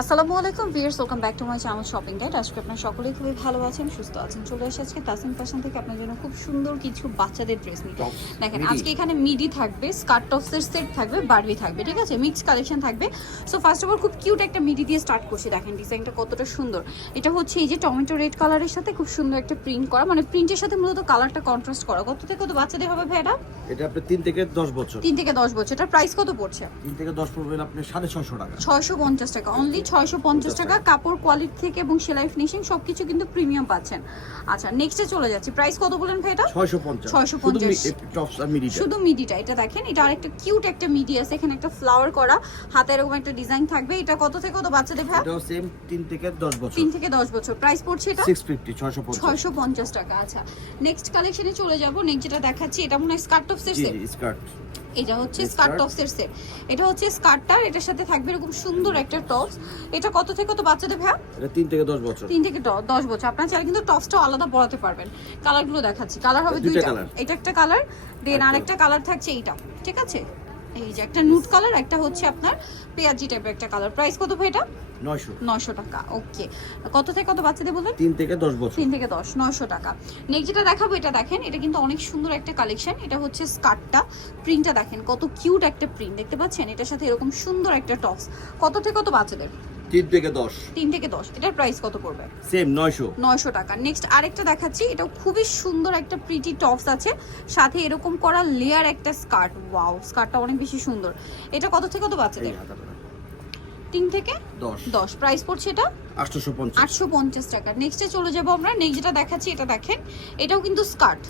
আসসালামু আলাইকুম viewers welcome back to my channel shopping guide. আজকে আপনার সকলেই খুবই ভালো আছেন সুস্থ আছেন। চলে এসে আজকে তাসিম ফ্যাশন থেকে আপনার জন্য খুব সুন্দর কিছু বাচ্চাদের ড্রেস নিয়ে। দেখেন আজকে এখানে মিডি থাকবে স্কার্ট টপসের সেট থাকবে বারবি থাকবে ঠিক আছে? মিক্স কালেকশন থাকবে। সো ফার্স্ট অফ অল খুব কিউট একটা মিডি দিয়ে স্টার্ট করছি। দেখেন ডিজাইনটা কতটা সুন্দর। এটা হচ্ছে এই যে টমেটো রেড কালারের সাথে খুব সুন্দর একটা প্রিন্ট করা। মানে প্রিন্টের সাথে মূলত কালারটা কন্ট্রাস্ট করা। কত থেকে কত বাচ্চাদের হবে ভাইরা এটা? আপনি তিন থেকে দশ বছর। তিন থেকে দশ বছর। এটার প্রাইস কত পড়ছে? তিন থেকে দশ পড়বেন আপনি সাড়ে ছশো টাকা। ছয়শো পঞ্চাশ টাকা। অনলি ছয়শো পঞ্চাশ টাকা কাপড় কোয়ালিটি থেকে এবং সেলাই ফিনিশিং সবকিছু কিন্তু প্রিমিয়াম পাচ্ছেন। আচ্ছা নেক্সটে চলে যাচ্ছি। প্রাইস কত বলেন ভাই এটা? ছয়শো পঞ্চাশ। 650 শুধু মিডিটা এটা দেখেন এটা আরেকটা কিউট একটা মিডি আছে এখানে একটা ফ্লাওয়ার করা। হাতে এরকম একটা ডিজাইন থাকবে। এটা কত থেকে কত বাচ্চাদের ভাই? এটাও সেম তিন থেকে দশ বছর। তিন থেকে দশ বছর। প্রাইস পড়ছে এটা? সিক্স ফিফটি ছয়শো পঞ্চাশ। ছয়শো পঞ্চাশ টাকা আচ্ছা। নেক্সট কালেকশনে চলে যাব। নেক্সট যেটা দেখাচ্ছি এটা মনে হয় স্কার্ট টপসের জি সেট স্কার্ট এটা হচ্ছে স্কার্ট skirt? টপসের সেট। এটা হচ্ছে স্কার্টটার এটার সাথে থাকবে এরকম সুন্দর একটা টপস। এটা কত থেকে কত বাচ্চাদের ভাই এটা তিন থেকে দশ বছর। তিন থেকে দ- দশ বছর। আপনার চাইলে কিন্তু টপসটা আলাদা পরাতে পারবেন। কালারগুলো দেখাচ্ছি। কালার হবে দুইটা এটা একটা কালার দেন একটা। আরেকটা কালার থাকছে এইটা। ঠিক আছে? এই যে একটা নুট কালার একটা হচ্ছে আপনার পেঁয়াজি টাইপের একটা কালার। প্রাইস কত ভাই এটা? টাকা। ওকে। কত থেকে কত বাচ্চাদের বললেন? তিন থেকে দশ বছর। থেকে টাকা। নেক্সট যেটা দেখাবো এটা দেখেন এটা কিন্তু অনেক সুন্দর একটা কালেকশন এটা হচ্ছে স্কার্টটা। প্রিন্টটা দেখেন কত কিউট একটা প্রিন্ট দেখতে পাচ্ছেন? এটার সাথে এরকম সুন্দর একটা টপস কত থেকে কত বাচ্চাদের? তিন থেকে দশ। তিন থেকে দশ। এটার প্রাইস কত পড়বে? সেম নয়শো। নয়শো টাকা। নেক্সট আরেকটা দেখাচ্ছি এটা খুবই সুন্দর একটা প্রিটি টপস আছে। সাথে এরকম করা লেয়ার একটা স্কার্ট। ওয়াও স্কার্টটা অনেক বেশি সুন্দর। এটা কত থেকে কত বাচ্চাদের? তিন থেকে দশ। প্রাইস পড়ছে এটা? আটশো পঞ্চাশ টাকা। নেক্সটে চলে যাব আমরা। নেক্সট যেটা দেখাচ্ছি এটা দেখেন। এটাও কিন্তু স্কার্ট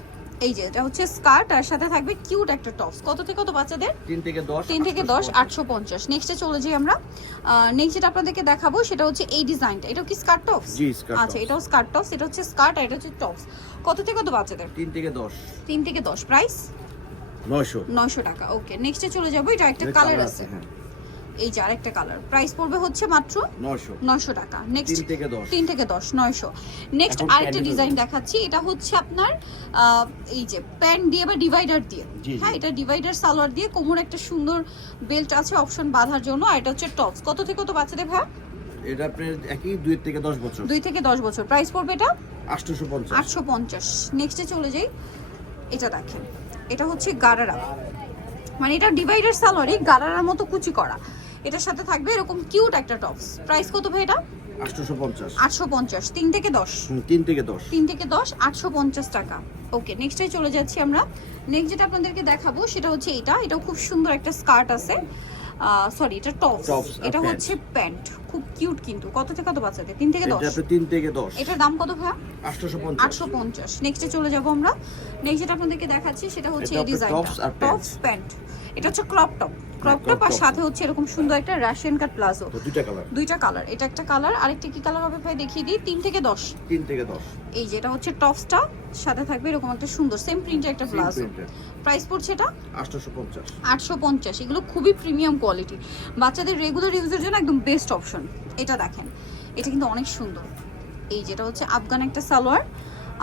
এই যে এটা হচ্ছে স্কার্ট আর সাথে থাকবে কিউট একটা টপস কত থেকে কত বাচ্চাদের? তিন থেকে দশ তিন থেকে দশ আটশো পঞ্চাশ নেক্সটে চলে যাই আমরা। নেক্সট যেটা আপনাদেরকে দেখাবো সেটা হচ্ছে এই ডিজাইনটা। এটাও কি স্কার্ট টপস আচ্ছা এটাও স্কার্ট টপস এটা হচ্ছে স্কার্ট আর এটা হচ্ছে টপস কত থেকে কত বাচ্চাদের? তিন থেকে দশ। তিন থেকে দশ। প্রাইস নয়শো। নয়শো টাকা। ওকে নেক্সটে চলে যাব। এটা একটা কালার আছে হ্যাঁ। এই যে আরেকটা কালার প্রাইস পড়বে হচ্ছে মাত্র নয়শো। নয়শো টাকা। নেক্সট তিন থেকে দশ। তিন থেকে দশ নয়শো। নেক্সট আরেকটা ডিজাইন দেখাচ্ছি। এটা হচ্ছে আপনার এই যে প্যান্ট দিয়ে বা ডিভাইডার দিয়ে। হ্যাঁ এটা ডিভাইডার সালোয়ার দিয়ে কোমর একটা সুন্দর বেল্ট আছে অপশন বাঁধার জন্য। আর এটা হচ্ছে টপস কত থেকে কত বাচ্চাদের ভাই? এটা আপনার একই দুই থেকে দশ বছর। দুই থেকে দশ বছর। প্রাইস পড়বে এটা? আটশোশো পঞ্চাশ। আটশো পঞ্চাশ। নেক্সটে চলে যাই। এটা দেখেন। এটা হচ্ছে গারারা। মানে এটা ডিভাইডার সালোয়ারই গারারার মতো কুচি করা। এটার সাথে থাকবে এরকম কিউট একটা টপস প্রাইস কত ভাই এটা? আটশোশো পঞ্চাশ আটশো পঞ্চাশ তিন থেকে দশ? হুম, তিন থেকে দশ। তিন থেকে দশ আটশো পঞ্চাশ টাকা ওকে নেক্সটে চলে যাচ্ছি আমরা। নেক্সট যেটা আপনাদেরকে দেখাবো সেটা হচ্ছে এটা। এটাও খুব সুন্দর একটা স্কার্ট আছে। সরি এটা টপস এটা হচ্ছে প্যান্ট খুব কিউট কিন্তু। কত থেকে কত বাচ্চাদের? তিন থেকে দশ? এটা আপনি তিন থেকে দশ। এটার দাম কত ভাই আটশোশো পঞ্চাশ আটশো পঞ্চাশ নেক্সটে চলে যাব আমরা। নেক্সট যেটা আপনাদেরকে দেখাচ্ছি সেটা হচ্ছে এই ডিজাইনটা। টপস প্যান্ট এটা হচ্ছে ক্রপ টপ ক্রপ টপ আর সাথে হচ্ছে এরকম সুন্দর একটা রাশিয়ান কাট প্লাজো তো দুইটা কালার দুইটা কালার এটা একটা কালার আরেকটা কি কালার হবে ভাই? দেখিয়ে দিই। তিন থেকে দশ। তিন থেকে দশ। এই যে এটা হচ্ছে টপসটা সাথে থাকবে এরকম একটা সুন্দর সেম প্রিন্টের একটা প্লাজো প্রাইস পড়ছে এটা আটশোশো পঞ্চাশ আটশো পঞ্চাশ এগুলো খুবই প্রিমিয়াম কোয়ালিটি বাচ্চাদের রেগুলার ইউজের জন্য একদম বেস্ট অপশন এটা দেখেন। এটা কিন্তু অনেক সুন্দর। এই যেটা হচ্ছে আফগান একটা সালোয়ার।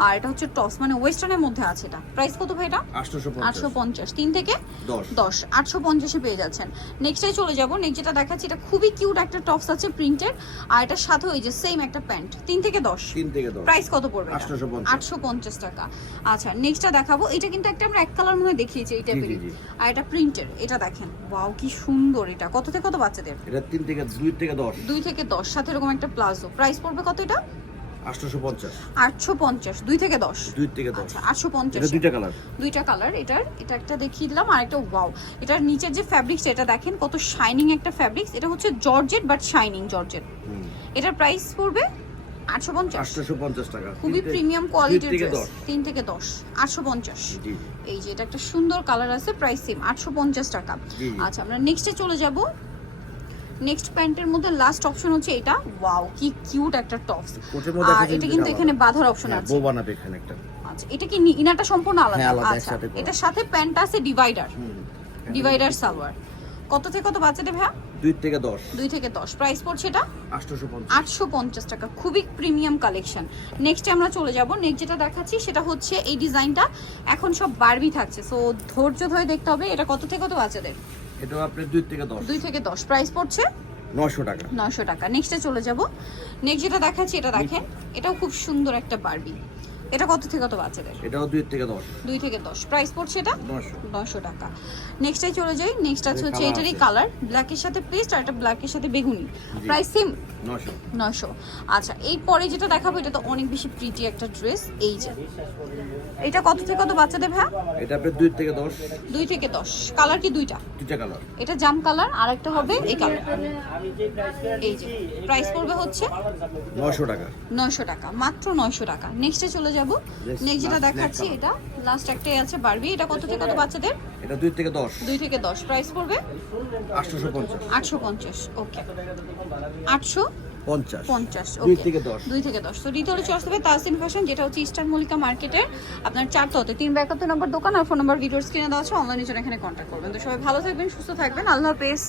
আর এটা হচ্ছে টস মানে ওয়েস্টার্নের মধ্যে আছে এটা। প্রাইস কত ভাই এটা? আটশো পঞ্চাশ। তিন থেকে? দশ। আটশো পঞ্চাশে পেয়ে যাচ্ছেন। নেক্সটে চলে যাব। নেক্সট যেটা দেখাচ্ছি এটা খুবই কিউট একটা টপস আছে প্রিন্টেড আর এটার সাথে ওই যে সেম একটা প্যান্ট। তিন থেকে দশ? তিন থেকে দশ। প্রাইস কত পড়বে আটশো পঞ্চাশ। টাকা। আচ্ছা নেক্সটটা দেখাবো। এটা কিন্তু একটা আমরা এক কালার মনে দেখিয়েছি এই টাইপের। আর এটা প্রিন্টের এটা দেখেন। ওয়াও কি সুন্দর এটা। কত থেকে কত বাচ্চাদের? এটা তিন থেকে দুই থেকে দশ। দুই থেকে দশ। সাথে এরকম একটা প্লাজো। প্রাইস পড়বে কত এটা? থেকে দশ। আচ্ছা এটা দুইটা কালার দুইটা কালার এটার এটা একটা দেখিয়ে দিলাম আর একটা ওয়াও এটার নিচের যে ফ্যাব্রিক্স এটা দেখেন কত শাইনিং একটা ফ্যাব্রিক্স এটা হচ্ছে জর্জেট বাট শাইনিং জর্জেট। এটার প্রাইস পড়বে টাকা। খুবই প্রিমিয়াম কোয়ালিটির ড্রেস থেকে এই যে এটা একটা সুন্দর কালার আছে প্রাইস সেম টাকা। আচ্ছা আমরা নেক্সটে চলে যাব নেক্সট প্যান্টের মধ্যে লাস্ট অপশন হচ্ছে এটা। ওয়াও কি কিউট একটা টপস আর এটা কিন্তু এখানে বাঁধার অপশন হ্যাঁ, আছে। বউ বানাবে এখানে একটা। আচ্ছা এটা কি ইনাটা সম্পূর্ণ আলাদা? হ্যাঁ, আলাদা, আচ্ছা। এটার সাথে প্যান্ট আছে ডিভাইডার ডিভাইডার সালোয়ার। কত থেকে কত বাচ্চাদের ভাইয়া? দুই থেকে দশ। দুই থেকে দশ। প্রাইস পড়ছে এটা? আটশো পঞ্চাশ টাকা। খুবই প্রিমিয়াম কালেকশন নেক্সট আমরা চলে যাব। নেক্সট যেটা দেখাচ্ছি সেটা হচ্ছে এই ডিজাইনটা এখন সব বারবি থাকছে। সো ধৈর্য ধরে দেখতে হবে। এটা কত থেকে কত বাচ্চাদের এটাও আপনার 2 থেকে দশ। দুই থেকে দশ। প্রাইস পড়ছে? নশো টাকা। নশো টাকা। নেক্সটে চলে যাব। নেক্সট যেটা দেখাচ্ছি এটা দেখেন। এটাও খুব সুন্দর একটা বারবি এটা কত থেকে কত বাচ্চাদের এটাও দুই থেকে দশ। দুই থেকে দশ। প্রাইস পড়ছে এটা? নশো নশো টাকা। নেক্সটে চলে যাই। নেক্সট আছে হচ্ছে এটারই। কালার ব্ল্যাকের সাথে পেস্ট আর একটা ব্ল্যাকের সাথে বেগুনি। প্রাইস সেম নশো নশো আচ্ছা এই পরে যেটা দেখাবো এটা তো অনেক বেশি প্রিটি একটা ড্রেস এই যে। এটা কত থেকে কত বাচ্চাদের ভাই? এটা আপনার দুই থেকে দশ। দুই থেকে দশ। কালার কি দুইটা? দুইটা কালার এটা জাম কালার আর একটা হবে এই কালার এই যে। প্রাইস পড়বে হচ্ছে? নশো টাকা। নয়শো টাকা মাত্র নয়শো টাকা। নেক্সটে চলে যাব Next, নেক্সট যেটা দেখাচ্ছি এটা লাস্ট একটাই আছে বারবি এটা কত থেকে কত বাচ্চাদের? এটা দুই থেকে দশ। দুই থেকে দশ। প্রাইস পড়বে? আটশোশো পঞ্চাশ। আটশো পঞ্চাশ ওকে আটশো পঞ্চাশ। পঞ্চাশ দুই ওকে থেকে তো আসবে ফ্যাশন যেটা হচ্ছে ইস্টার্ন মল্লিকা মার্কেটের আপনার নম্বর দোকান আর ফোন নম্বর ভিডিওর স্ক্রিনে দেওয়া আছে। অনলাইনে জন্য এখানে কন্ট্যাক্ট করবেন। তো সবাই ভালো থাকবেন সুস্থ থাকবেন। আল্লাহ হাফেজ।